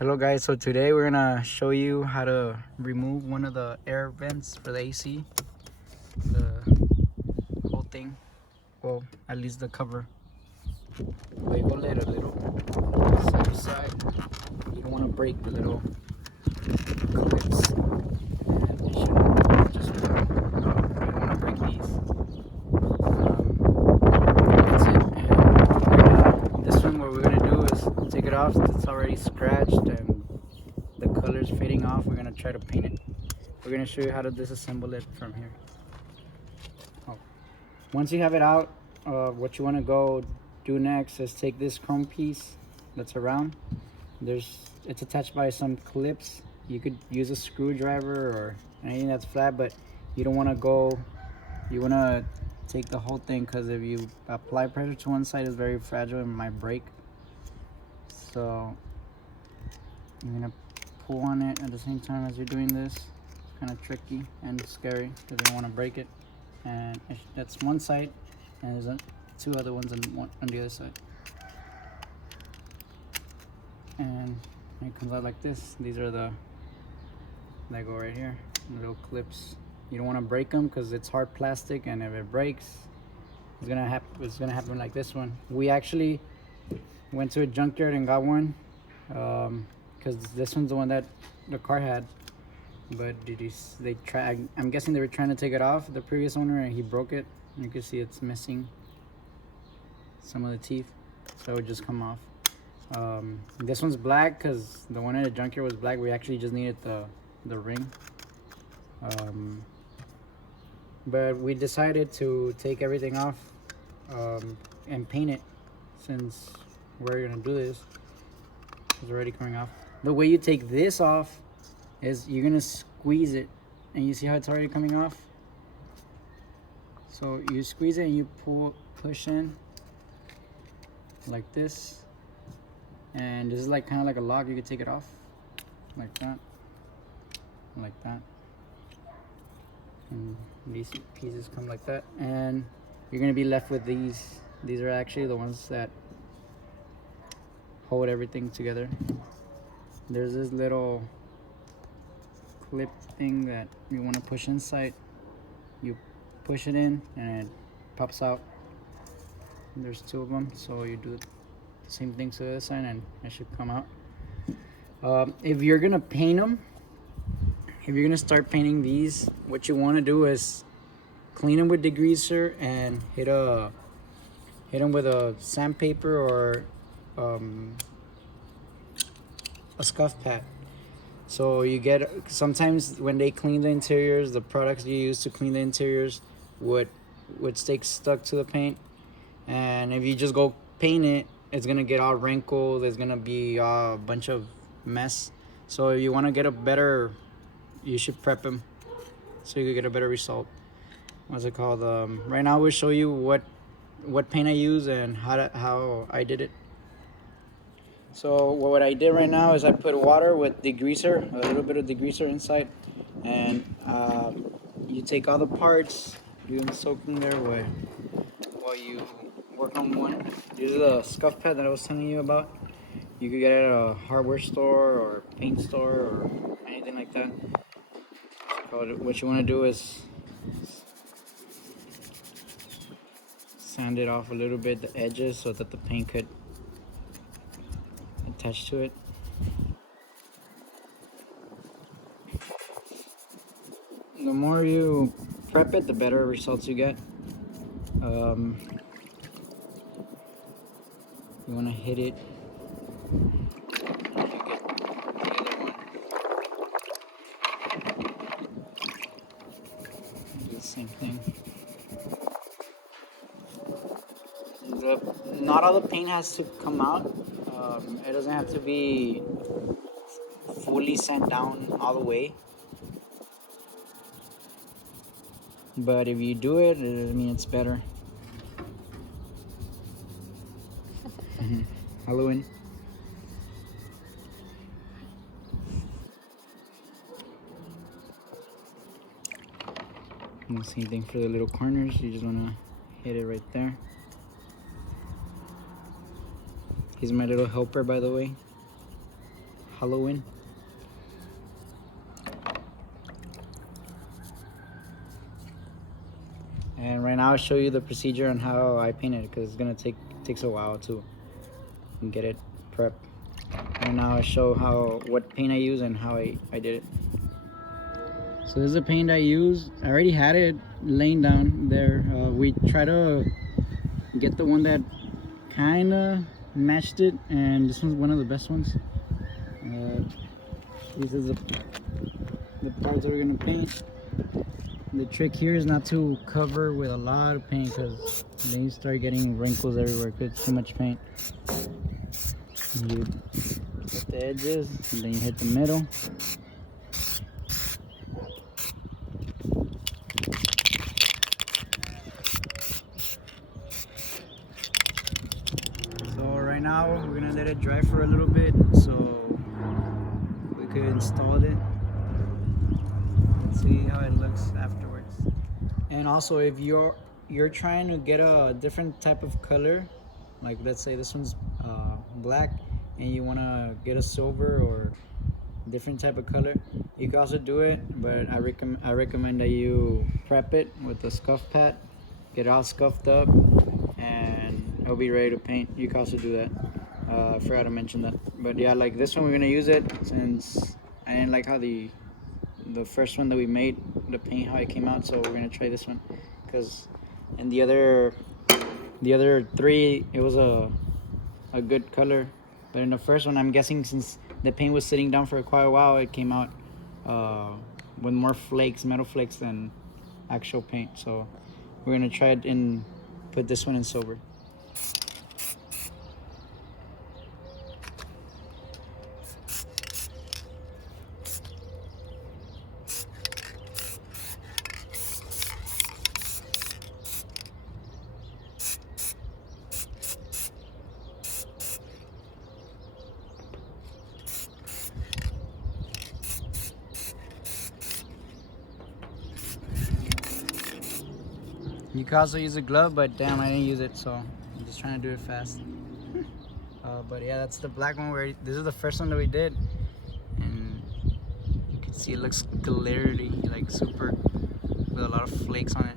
Hello guys, so today we're gonna show you how to remove one of the air vents for the AC. The whole thing, well, at least the cover. Wiggle it a little, side to side. You don't want to break the little clips. And they should just work. You don't want to break these. That's it. And this one, what we're gonna do is take it off. It's already scratched and the color's fading off. We're gonna try to paint it. We're gonna show you how to disassemble it from here. Once you have it out, what you want to go do next is take this chrome piece that's around. It's attached by some clips. You could use a screwdriver or anything that's flat, but you don't want to go. You want to take the whole thing, because if you apply pressure to one side, it's very fragile and might break. So you're gonna pull on it at the same time as you're doing this. It's kind of tricky and scary because you don't want to break it. And that's one side, and there's two other ones on the other side. And it comes out like this. These are the that go right here, the little clips. You don't want to break them because it's hard plastic, and if it breaks, it's gonna happen like this one. We actually went to a junkyard and got one, because this one's the one that the car had. But I'm guessing they were trying to take it off, the previous owner, and he broke it. You can see it's missing some of the teeth, so it would just come off. This one's black because the one at the junkyard was black. We actually just needed the ring. But we decided to take everything off and paint it, since we're gonna do this. It's already coming off. The way you take this off is you're gonna squeeze it, and you see how it's already coming off. So you squeeze it and you push in like this, and this is like kind of like a lock. You can take it off like that, and these pieces come like that, and you're gonna be left with these. These are actually the ones that hold everything together. There's this little clip thing that you want to push inside. You push it in and it pops out. There's two of them, so you do the same thing to the other side and it should come out. If you're gonna paint them, if you're gonna start painting these, what you want to do is clean them with degreaser and hit them with a sandpaper or a scuff pad. So you get, sometimes when they clean the interiors, the products you use to clean the interiors would stay stuck to the paint, and if you just go paint it, it's gonna get all wrinkled. There's gonna be a bunch of mess. So if you want to get a better, you should prep them so you can get a better result. What's it called? Right now we'll show you what paint I use and how I did it. So what I did right now is I put water with degreaser, a little bit of degreaser inside, and you take all the parts, you can soak them there while you work on one. This is a scuff pad that I was telling you about. You could get it at a hardware store or paint store or anything like that. So what you want to do is sand it off a little bit, the edges, so that the paint could attach to it. The more you prep it, the better results you get. You want to hit it. Do the same thing. Not all the paint has to come out. It doesn't have to be fully sand down all the way. But if you do it, I mean, it's better. Halloween. And the same thing for the little corners. You just want to hit it right there. He's my little helper, by the way. Halloween. And right now I'll show you the procedure on how I paint it, because it's gonna takes a while to get it prepped. And now I'll show what paint I use and how I did it. So this is the paint I use. I already had it laying down there. We try to get the one that kinda matched it, and this one's one of the best ones. These are the parts that we're gonna paint. The trick here is not to cover with a lot of paint, because then you start getting wrinkles everywhere because it's too much paint. You hit the edges, and then you hit the middle. So right now we're gonna let it dry for a little bit so we could install it. Let's see how it looks afterwards. And also, if you're trying to get a different type of color, like let's say this one's black and you want to get a silver or different type of color, you can also do it, but I recommend that you prep it with a scuff pad, get it all scuffed up, and it'll be ready to paint. You can also do that. I forgot to mention that. But yeah, like this one we're gonna use it, since I didn't like how the first one that we made, the paint, how it came out, so we're gonna try this one, because in the other three it was a good color, but in the first one, I'm guessing since the paint was sitting down for quite a while, it came out with more flakes, metal flakes, than actual paint. So we're gonna try it and put this one in silver. You can also use a glove, but damn, I didn't use it, so I'm just trying to do it fast. But yeah, that's the black one. This is the first one that we did, and you can see it looks glittery, like super, with a lot of flakes on it.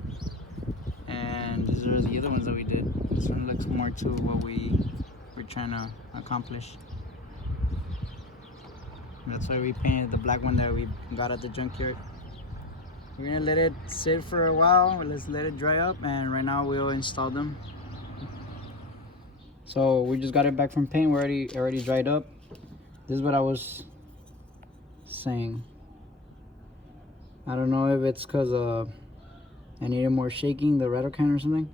And these are the other ones that we did. This one looks more to what we were trying to accomplish. That's why we painted the black one that we got at the junkyard. We're gonna let it sit for a while. Let's let it dry up, and right now we'll install them. So we just got it back from paint. We're already dried up. This is what I was saying. I don't know if it's because I needed more shaking, the rattle can or something,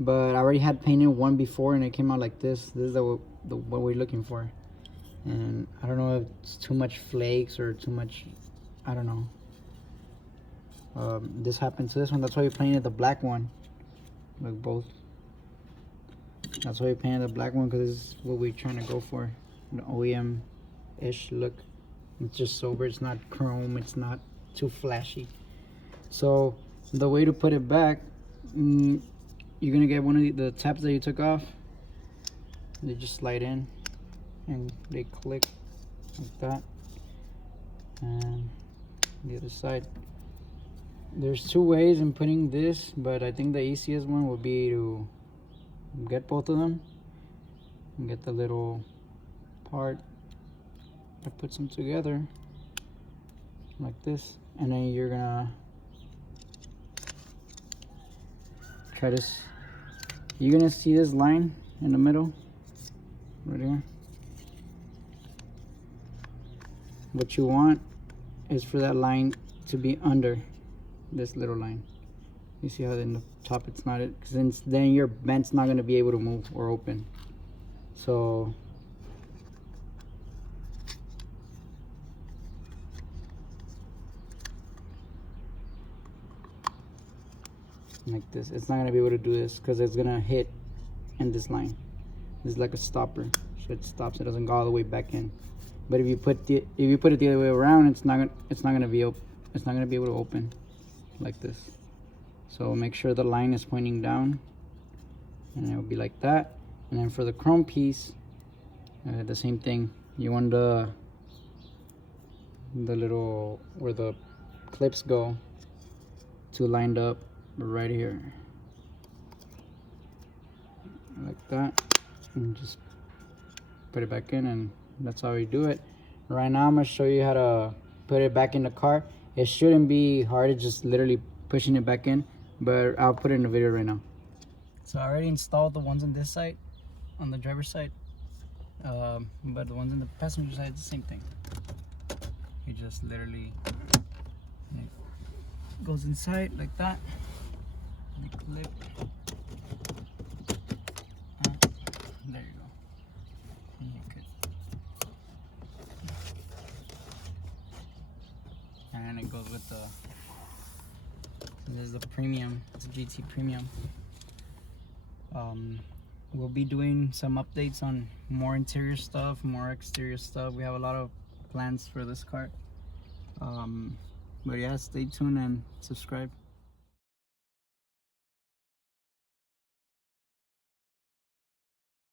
but I already had painted one before and it came out like this. This is what we're looking for. And I don't know if it's too much flakes or too much, I don't know. This happened to this one. That's why we painted the black one. Look, both. That's why we painted the black one, because this is what we're trying to go for. The OEM-ish look. It's just sober. It's not chrome. It's not too flashy. So the way to put it back, you're gonna get one of the tabs that you took off. They just slide in and they click like that. And the other side. There's two ways in putting this, but I think the easiest one would be to get both of them and get the little part that puts them together like this, and then you're gonna try this. You're gonna see this line in the middle right here. What you want is for that line to be under this little line. You see how in the top it's not it, because then your vent's not going to be able to move or open. So like this, it's not going to be able to do this because it's going to hit in this line. This is like a stopper, so it stops. It doesn't go all the way back in. But if you put it the other way around, it's not going to be able to open like this. So make sure the line is pointing down, and it will be like that. And then for the chrome piece, the same thing. You want the the little where the clips go to lined up right here like that, and just put it back in, and that's how we do it. Right now I'm gonna show you how to put it back in the car. It shouldn't be hard, it's just literally pushing it back in, but I'll put it in the video right now. So I already installed the ones on this side, on the driver's side, but the ones on the passenger side, it's the same thing. You just literally, it goes inside like that. You clip. There you go. And you could, and it goes with the. This is the premium. It's a GT premium. We'll be doing some updates on more interior stuff, more exterior stuff. We have a lot of plans for this car. But yeah, stay tuned and subscribe.